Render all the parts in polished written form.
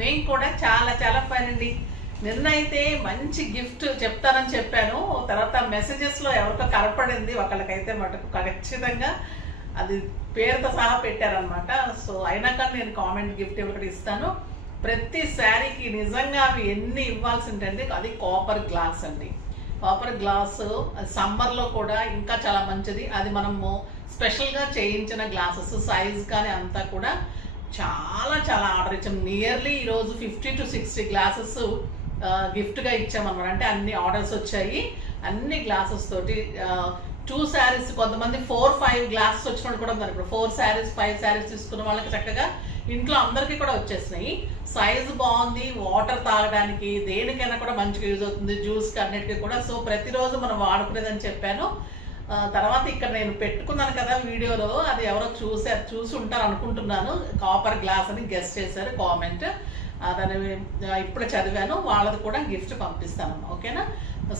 మేము కూడా చాలా చాలా ఫైన్ అండి. నిన్న అయితే మంచి గిఫ్ట్ చెప్తానని చెప్పాను, తర్వాత మెసేజెస్లో ఎవరికో కనపడింది, ఒకళ్ళకైతే మటుకు ఖచ్చితంగా అది పేరుతో సహా పెట్టారనమాట. సో అయినా కానీ నేను కామెంట్ గిఫ్ట్ ఒకటి ఇస్తాను. ప్రతి శారీకి నిజంగా అవి ఎన్ని ఇవ్వాల్సి ఉంటుంది. అది కాపర్ గ్లాస్ అండి. కాపర్ గ్లాసు సమ్మర్లో కూడా ఇంకా చాలా మంచిది. అది మనము స్పెషల్గా చేయించిన గ్లాసెస్ సైజ్ కానీ అంతా కూడా చాలా చాలా ఆర్డర్ ఇచ్చాం. నియర్లీ ఈరోజు 50 to 60 గ్లాసెస్ గిఫ్ట్గా ఇచ్చామన్నమాట. అంటే అన్ని ఆర్డర్స్ వచ్చాయి, అన్ని గ్లాసెస్ తోటి 2 శారీస్, కొంతమంది 4-5 గ్లాసెస్ వచ్చిన వాళ్ళు కూడా ఉన్నారు. ఇప్పుడు 4 శారీస్ 5 శారీస్ తీసుకున్న వాళ్ళకి చక్కగా ఇంట్లో అందరికీ కూడా వచ్చేసినాయి. సైజు బాగుంది, వాటర్ తాగడానికి దేనికైనా కూడా మంచిగా యూజ్ అవుతుంది, జ్యూస్కి అన్నిటికీ కూడా. సో ప్రతిరోజు మనం వాడుకునేదని చెప్పాను. తర్వాత ఇక్కడ నేను పెట్టుకున్నాను కదా వీడియోలో, అది ఎవరో చూసి ఉంటారు అనుకుంటున్నాను. కాపర్ గ్లాస్ అని గెస్ట్ చేశారు కామెంట్, దాన్ని ఇప్పుడు చదివాను. వాళ్ళది కూడా గిఫ్ట్ పంపిస్తాను, ఓకేనా.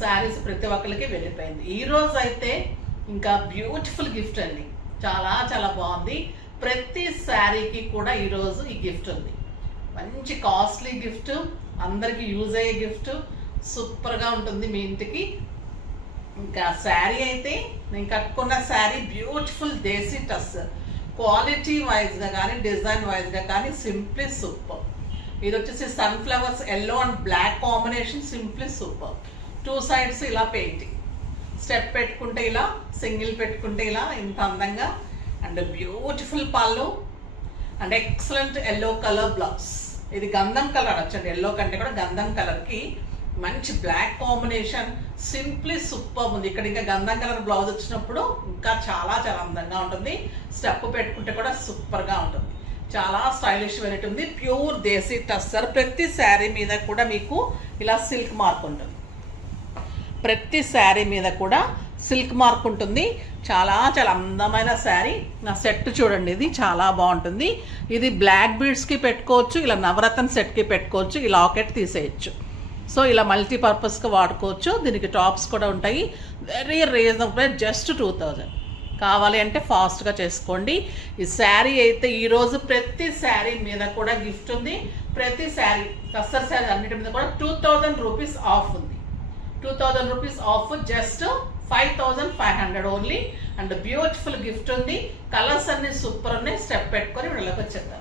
శారీస్ ప్రతి ఒక్కరికి వెళ్ళిపోయింది. ఈరోజు అయితే ఇంకా బ్యూటిఫుల్ గిఫ్ట్ అండి, చాలా చాలా బాగుంది. ప్రతి శారీకి కూడా ఈరోజు ఈ గిఫ్ట్ ఉంది. మంచి కాస్ట్లీ గిఫ్ట్, అందరికీ యూజ్ అయ్యే గిఫ్ట్, సూపర్గా ఉంటుంది మీ ఇంటికి. ఇంకా శారీ అయితే నేను కట్టుకున్న శారీ బ్యూటిఫుల్ దేశీ టస్, క్వాలిటీ వైజ్గా కానీ డిజైన్ వైజ్గా కానీ సింప్లీ సూపర్. ఇది వచ్చేసి sunflowers yellow and black combination, simply super. 2 sides ఇలా పెయింటింగ్, స్టెప్ పెట్టుకుంటే ఇలా, సింగిల్ పెట్టుకుంటే ఇలా, ఇంత అందంగా. And beautiful pallu and excellent yellow colour blouse. ఇది గంధం కలర్ అనొచ్చండి, ఎల్లో కంటే కూడా గంధం కలర్కి మంచి బ్లాక్ కాంబినేషన్, సింప్లీ సూపర్ ఉంది. ఇక్కడ ఇంకా గంధం కలర్ బ్లౌజ్ వచ్చినప్పుడు ఇంకా చాలా చాలా అందంగా ఉంటుంది. స్టెప్ పెట్టుకుంటే కూడా సూపర్గా ఉంటుంది, చాలా స్టైలిష్ వెరైటీ ఉంది. ప్యూర్ దేశీ టస్సర్. ప్రతి శారీ మీద కూడా మీకు ఇలా సిల్క్ మార్క్ ఉంటుంది, ప్రతి శారీ మీద కూడా సిల్క్ మార్క్ ఉంటుంది. చాలా చాలా అందమైన శారీ. నా సెట్ చూడండి, ఇది చాలా బాగుంటుంది. ఇది బ్లాక్ బీడ్స్కి పెట్టుకోవచ్చు, ఇలా నవరత్న సెట్కి పెట్టుకోవచ్చు, ఈ లాకెట్ తీసేయచ్చు. సో ఇలా మల్టీపర్పస్గా వాడుకోవచ్చు. దీనికి టాప్స్ కూడా ఉంటాయి. Very reasonable price, just 2000. కావాలి అంటే ఫాస్ట్గా చేసుకోండి. ఈ శారీ అయితే ఈరోజు ప్రతి శారీ మీద కూడా గిఫ్ట్ ఉంది. ప్రతి శారీ కస్టర్ శారీ అన్నిటి మీద కూడా 2000 రూపీస్ ఆఫ్ ఉంది. 2000 rupees off, just 5500 only. And beautiful gift ఉంది. కలర్స్ అన్ని సూపర్ ఉన్నాయి. స్టెప్ పెట్టుకొని వీళ్ళకి వచ్చేద్దాం.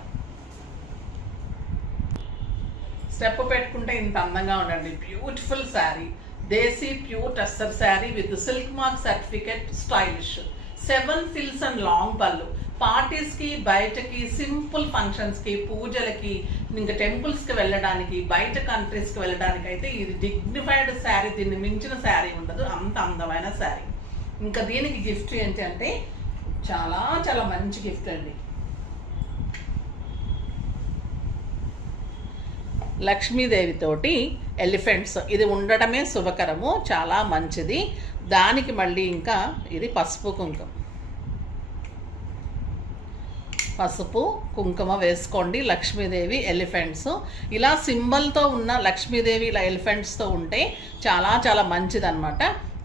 స్టెప్ పెట్టుకుంటే ఇంత అందంగా ఉండండి. Beautiful sari, desi pure tussar sari with silk mark certificate, stylish. 7 ఫిల్స్ అండ్ లాంగ్ పళ్ళు. పార్టీస్కి, బయటకి, సింపుల్ ఫంక్షన్స్కి, పూజలకి, ఇంకా టెంపుల్స్కి వెళ్ళడానికి, బయట కంట్రీస్కి వెళ్ళడానికి అయితే ఇది డిగ్నిఫైడ్ శారీ. దీన్ని మించిన శారీ ఉండదు, అంత అందమైన శారీ. ఇంకా దీనికి గిఫ్ట్ ఏంటి అంటే చాలా చాలా మంచి గిఫ్ట్ అండి. లక్ష్మీదేవితోటి ఎలిఫెంట్స్, ఇది ఉండటమే శుభకరము, చాలా మంచిది. దానికి మళ్ళీ ఇంకా ఇది పసుపు కుంకుమ, పసుపు కుంకుమ వేసుకోండి. లక్ష్మీదేవి ఎలిఫెంట్స్ ఇలా సింబల్తో ఉన్న లక్ష్మీదేవి ఇలా ఎలిఫెంట్స్తో ఉంటే చాలా చాలా మంచిదన్నమాట.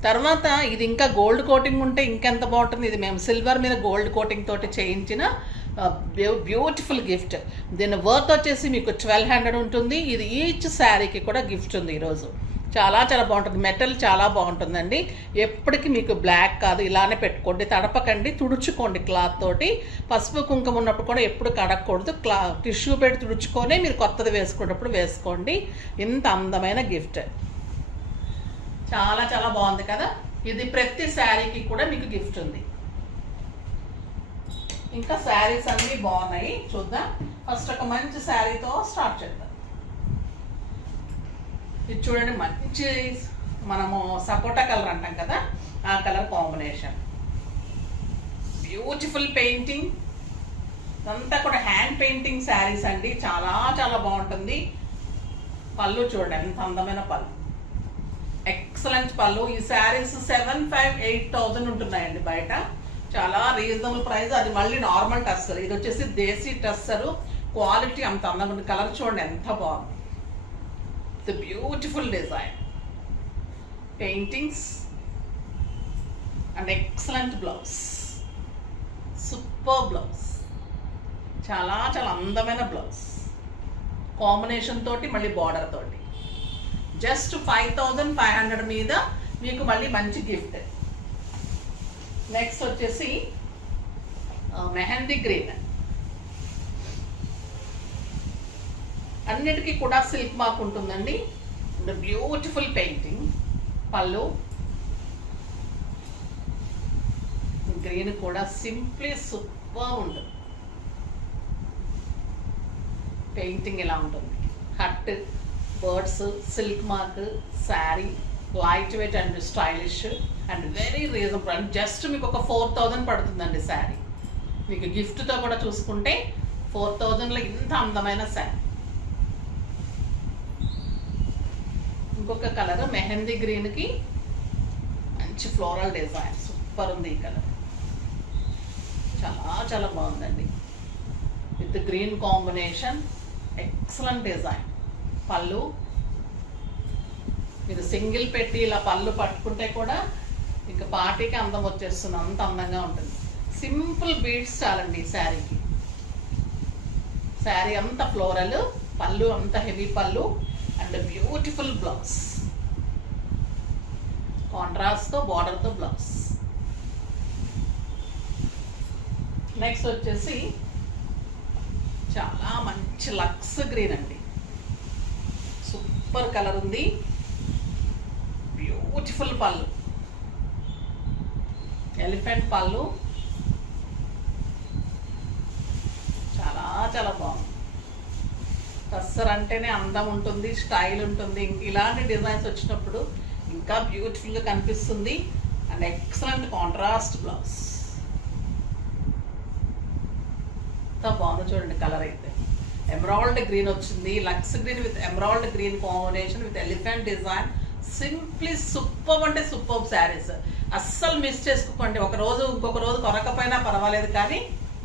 తర్వాత ఇది ఇంకా గోల్డ్ కోటింగ్ ఉంటే ఇంకెంత బాగుంటుంది. ఇది మేము సిల్వర్ మీద గోల్డ్ కోటింగ్ తోటి చేయించిన బ్యూటిఫుల్ గిఫ్ట్. దీని వర్త్ వచ్చేసి మీకు 1200 ఉంటుంది. ఇది ఈచ్ శారీకి కూడా గిఫ్ట్ ఉంది ఈరోజు. చాలా చాలా బాగుంటుంది. మెటల్ చాలా బాగుంటుందండి. ఎప్పటికీ మీకు బ్లాక్ కాదు, ఇలానే పెట్టుకోండి, తడపకండి, తుడుచుకోండి క్లాత్ తోటి. పసుపు కుంకుమ ఉన్నప్పుడు కూడా ఎప్పుడు కడగకూడదు, టిష్యూ పెట్టి తుడుచుకొని మీరు కొత్తది వేసుకున్నప్పుడు వేసుకోండి. ఇంత అందమైన గిఫ్ట్, చాలా చాలా బాగుంది కదా. ఇది ప్రతి శారీకి కూడా మీకు గిఫ్ట్ ఉంది. ఇంకా శారీస్ అన్నీ బాగున్నాయి, చూద్దాం. ఫస్ట్ ఒక మంచి శారీతో స్టార్ట్ చేద్దాం. ఇది చూడండి, మంచి మనము సపోటా కలర్ అంటాం కదా, ఆ కలర్ కాంబినేషన్. బ్యూటిఫుల్ పెయింటింగ్, అంతా కూడా హ్యాండ్ పెయింటింగ్ శారీస్ అండి, చాలా చాలా బాగుంటుంది. పళ్ళు చూడండి ఎంత అందమైన పళ్ళు, ఎక్సలెంట్ పళ్ళు. ఈ శారీస్ 7500-8000 ఉంటున్నాయండి బయట, చాలా రీజనబుల్ ప్రైస్. అది మళ్ళీ నార్మల్ టస్సర్, ఇది వచ్చేసి దేశీ టస్సరు. క్వాలిటీ అంత అందంగా ఉంది. కలర్ చూడండి ఎంత బాగుంది. The beautiful design, paintings and excellent blouse, super blouse, చాలా చాలా అందమైన బ్లౌజ్. కాంబినేషన్ తోటి మళ్ళీ బార్డర్ తోటి జస్ట్ 5500 మీద మీకు మళ్ళీ మంచి గిఫ్ట్. నెక్స్ట్ వచ్చేసి మెహందీ గ్రీన్. అన్నిటికీ కూడా సిల్క్ మార్క్ ఉంటుందండి. Beautiful painting. పళ్ళు గ్రీన్ కూడా సింప్లీ సూపర్ ఉంటుంది. పెయింటింగ్ ఇలా ఉంటుంది. Hut, birds, silk mark, sari light weight and stylish and very reasonable. And just మీకు ఒక 4000 పడుతుందండి శారీ. మీకు గిఫ్ట్తో కూడా చూసుకుంటే 4000లో ఇంత అందమైన శారీ. ఇంకొక కలర్ మెహందీ గ్రీన్కి మంచి ఫ్లోరల్ డిజైన్ సూపర్ ఉంది. ఈ కలర్ చాలా చాలా బాగుందండి. With green combination excellent design. పళ్ళు మీరు సింగిల్ పెట్టి ఇలా పళ్ళు పట్టుకుంటే కూడా ఇంకా పార్టీకి అందం వచ్చేస్తుంది. అంత అందంగా ఉంటుంది. సింపుల్ బీడ్స్ చాలండి ఈ శారీకి. శారీ అంత ఫ్లోరల్, పళ్ళు అంత హెవీ పళ్ళు అండ్ బ్యూటిఫుల్ బ్లౌజ్. కాంట్రాస్ట్తో బార్డర్తో బ్లౌజ్. నెక్స్ట్ వచ్చేసి చాలా మంచి లక్స్ గ్రీన్ అండి. సూపర్ కలర్ ఉంది. బ్యూటిఫుల్ పళ్ళు, ఎలిఫెంట్ పళ్ళు చాలా చాలా బాగుంది. టస్సర్ అంటేనే అందం ఉంటుంది, స్టైల్ ఉంటుంది. ఇంక ఇలాంటి డిజైన్స్ వచ్చినప్పుడు ఇంకా బ్యూటిఫుల్గా కనిపిస్తుంది. And excellent contrast blouse. ఎంత బాగుంది చూడండి. కలర్ అయితే ఎమరాల్డ్ గ్రీన్ వచ్చింది. లక్స్ green with emerald green combination with elephant design. Simply super అంటే సూపర్ శారీస్. అస్సలు మిస్ చేసుకోకండి. ఒక రోజు ఇంకొక రోజు కొనకపోయినా పర్వాలేదు, కానీ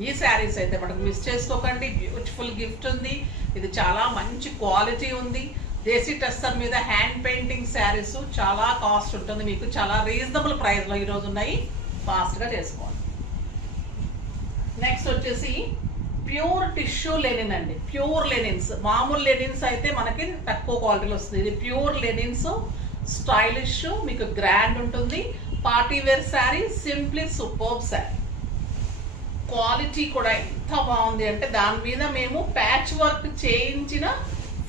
ఈ శారీస్ అయితే మనకు మిస్ చేసుకోకండి. బ్యూటిఫుల్ గిఫ్ట్ ఉంది. ఇది చాలా మంచి క్వాలిటీ ఉంది. దేశీ టెస్టర్ మీద హ్యాండ్ పెయింటింగ్ శారీస్ చాలా కాస్ట్ ఉంటుంది. మీకు చాలా రీజనబుల్ ప్రైస్లో ఈరోజు ఉన్నాయి. ఫాస్ట్గా చేసుకోండి. నెక్స్ట్ వచ్చేసి ప్యూర్ టిష్యూ లెనిన్ అండి. Pure linens. మామూలు లెనిన్స్ అయితే మనకి తక్కువ క్వాలిటీలో వస్తుంది. ఇది ప్యూర్ లెనిన్స్, స్టైలిష్, మీకు గ్రాండ్ ఉంటుంది. Party wear sari, simply super sari. Quality కూడా ఎంత బాగుంది అంటే దాని మీద మేము ప్యాచ్ వర్క్ చేయించిన,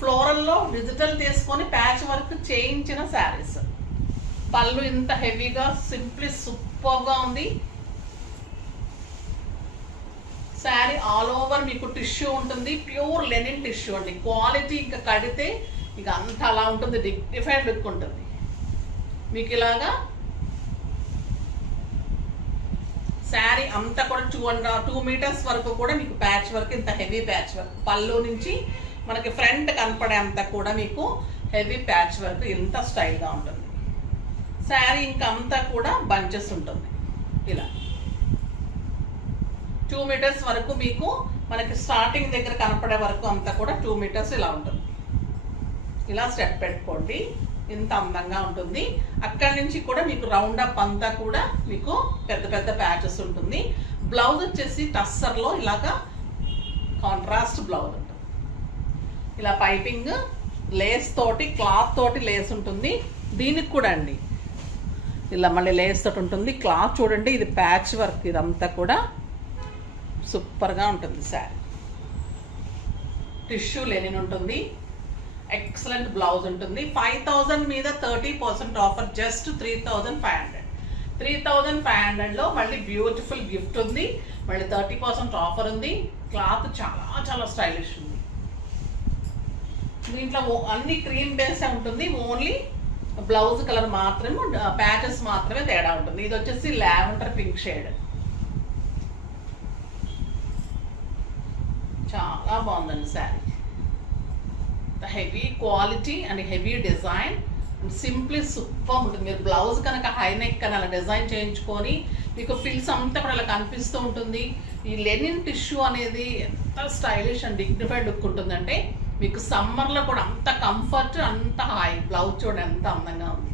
ఫ్లోరల్లో డిజిటల్ తీసుకొని ప్యాచ్ వర్క్ చేయించిన శారీస్. పళ్ళు ఇంత హెవీగా సింప్లీ సూపర్గా ఉంది. శారీ ఆల్ ఓవర్ మీకు టిష్యూ ఉంటుంది. ప్యూర్ లెనిన్ టిష్యూ అండి. క్వాలిటీ ఇంకా కడితే ఇక అంత అలా ఉంటుంది. డిగ్నిఫైడ్ లుక్ ఉంటుంది. మీకు ఇలాగా శారీ అంతా కూడా 2 మీటర్స్ వరకు కూడా మీకు ప్యాచ్ వర్క్, ఇంత హెవీ ప్యాచ్ వర్క్. పళ్ళు నుంచి మనకి ఫ్రంట్ కనపడే అంత కూడా మీకు హెవీ ప్యాచ్ వర్క్. ఇంత స్టైల్గా ఉంటుంది. శారీ ఇంకా అంతా కూడా బంచెస్ ఉంటుంది. ఇలా 2 మీటర్స్ వరకు మీకు మనకి స్టార్టింగ్ దగ్గర కనపడే వరకు అంతా కూడా 2 మీటర్స్ ఇలా ఉంటుంది. ఇలా స్టెప్ పెట్టుకోండి. ఇంత అందంగా ఉంటుంది. అక్కడి నుంచి కూడా మీకు రౌండ్ అప్ అంతా కూడా మీకు పెద్ద పెద్ద ప్యాచెస్ ఉంటుంది. బ్లౌజ్ వచ్చేసి టస్సర్లో ఇలాగా కాంట్రాస్ట్ బ్లౌజ్ ఉంటుంది. ఇలా పైపింగ్ లేస్ తోటి, క్లాత్ తోటి లేస్ ఉంటుంది. దీనికి కూడా అండి ఇలా మళ్ళీ లేస్ తోటి ఉంటుంది. క్లాత్ చూడండి, ఇది ప్యాచ్ వర్క్. ఇదంతా కూడా సూపర్గా ఉంటుంది. శారీ టిష్యూ లెనిన్ ఉంటుంది. ఎక్సలెంట్ బ్లౌజ్ ఉంటుంది. 5000 మీద 30% ఆఫర్. జస్ట్ 3500. 3500లో మళ్ళీ బ్యూటిఫుల్ గిఫ్ట్ ఉంది. మళ్ళీ 30% ఆఫర్ ఉంది. క్లాత్ చాలా చాలా స్టైలిష్ ఉంది. దీంట్లో అన్ని క్రీమ్ బేసే ఉంటుంది. ఓన్లీ బ్లౌజ్ కలర్ మాత్రమే, ప్యాచెస్ మాత్రమే తేడా ఉంటుంది. ఇది వచ్చేసి లావెండర్ పింక్ షేడ్. చాలా బాగుందండి sari. Heavy quality and heavy design. Simply super ఉంటుంది. మీరు బ్లౌజ్ కనుక హై నెక్ అని అలా డిజైన్ చేయించుకొని మీకు ఫిల్స్ అంతా కూడా అలా కనిపిస్తూ ఉంటుంది. ఈ లెనిన్ టిష్యూ అనేది ఎంత స్టైలిష్ అండ్ డిగ్నిఫైడ్ లుక్ ఉంటుందంటే మీకు సమ్మర్లో కూడా అంత కంఫర్ట్, అంత హై. బ్లౌజ్ చూడండి ఎంత అందంగా ఉంది.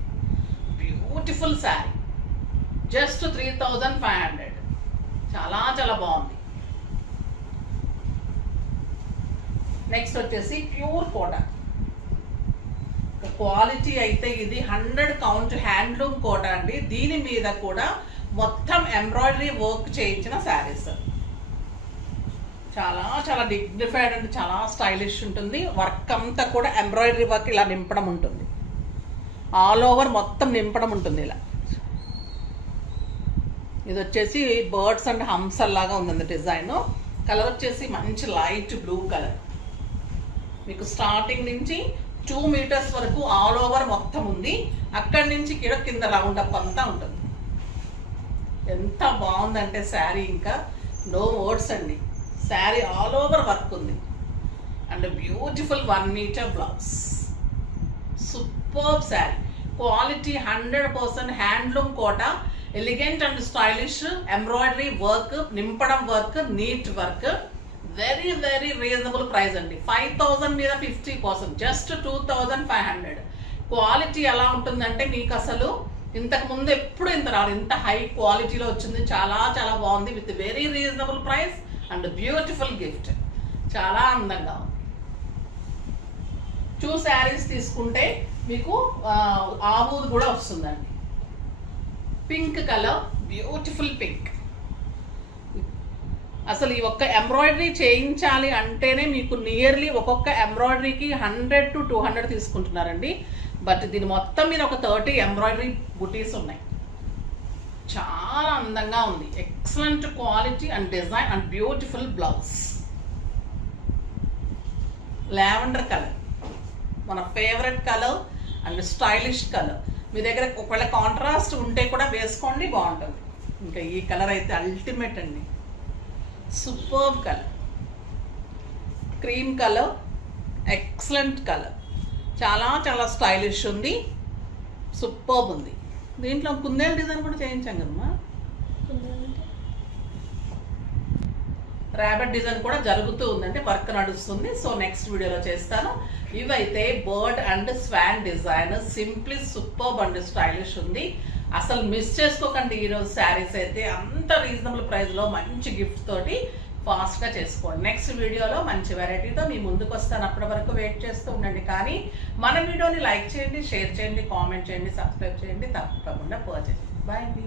బ్యూటిఫుల్ శారీ. జస్ట్ 3500. చాలా చాలా బాగుంది. నెక్స్ట్ వచ్చేసి ప్యూర్ కోటా. క్వాలిటీ అయితే ఇది 100 కౌంట్ హ్యాండ్లూమ్ కోటా అండి. దీని మీద కూడా మొత్తం ఎంబ్రాయిడరీ వర్క్ చేయించిన శారీస్. చాలా చాలా డిగ్నిఫైడ్ అండ్ చాలా స్టైలిష్ ఉంటుంది. వర్క్ అంతా కూడా ఎంబ్రాయిడరీ వర్క్ ఇలా నింపడం ఉంటుంది, ఆల్ ఓవర్ మొత్తం నింపడం ఉంటుంది ఇలా. ఇది వచ్చేసి బర్డ్స్ అండ్ హంసల్ లాగా ఉందండి డిజైన్. కలర్ వచ్చేసి మంచి లైట్ బ్లూ కలర్. మీకు స్టార్టింగ్ నుంచి 2 మీటర్స్ వరకు ఆల్ ఓవర్ మొత్తం ఉంది. అక్కడి నుంచి కింద రౌండ్ అప్ అంతా ఉంటుంది. ఎంత బాగుందంటే శారీ, ఇంకా నో వర్డ్స్ అండి. శారీ ఆల్ ఓవర్ వర్క్ ఉంది and beautiful 1 metre blouse. Super sari, quality 100% handloom Kota, elegant and stylish embroidery work, నింపడం work, neat work. Very very reasonable price అండి. 5000 మీద 50%, జస్ట్ 2500. క్వాలిటీ ఎలా ఉంటుందంటే మీకు అసలు ఇంతకు ముందు ఎప్పుడు ఇంత రాదు, ఇంత హై క్వాలిటీలో వచ్చింది. చాలా చాలా బాగుంది, with very reasonable price and beautiful gift. చాలా అందంగా ఉంది. 2 శారీస్ తీసుకుంటే మీకు ఆబూద్ కూడా వస్తుందండి. Pink colour, beautiful pink. అసలు ఈ ఒక్క ఎంబ్రాయిడరీ చేయించాలి అంటేనే మీకు నియర్లీ ఒక్కొక్క ఎంబ్రాయిడరీకి 100 to 200 తీసుకుంటున్నారండి. బట్ దీని మొత్తం మీద ఒక 30 ఎంబ్రాయిడరీ బుటీస్ ఉన్నాయి. చాలా అందంగా ఉంది. Excellent quality and design and beautiful blouse. Lavender colour మన favourite colour and stylish colour. మీ దగ్గర ఒకవేళ కాంట్రాస్ట్ ఉంటే కూడా వేసుకోండి, బాగుంటుంది. ఇంకా ఈ కలర్ అయితే అల్టిమేట్ అండి. Super colour, cream colour, excellent colour. చాలా చాలా స్టైలిష్ ఉంది, సూపర్ ఉంది. దీంట్లో కుందేలు డిజైన్ కూడా చేయించాం కదమ్మా. ర్యాబెట్ డిజైన్ కూడా జరుగుతూ ఉందంటే వర్క్ నడుస్తుంది. సో నెక్స్ట్ వీడియోలో చేస్తాను. ఇవైతే bird and Schwann design, simply super and stylish ఉంది. అసలు మిస్ చేసుకోకండి. ఈరోజు శారీస్ అయితే అంత రీజనబుల్ ప్రైస్లో మంచి గిఫ్ట్ తోటి ఫాస్ట్గా చేసుకోండి. నెక్స్ట్ వీడియోలో మంచి వెరైటీతో మీ ముందుకు వస్తాను. అప్పటి వరకు వెయిట్ చేస్తూ ఉండండి. కానీ మన వీడియోని లైక్ చేయండి, షేర్ చేయండి, కామెంట్ చేయండి, సబ్స్క్రైబ్ చేయండి. తప్పకుండా పర్చేస్. బాయ్ అండి.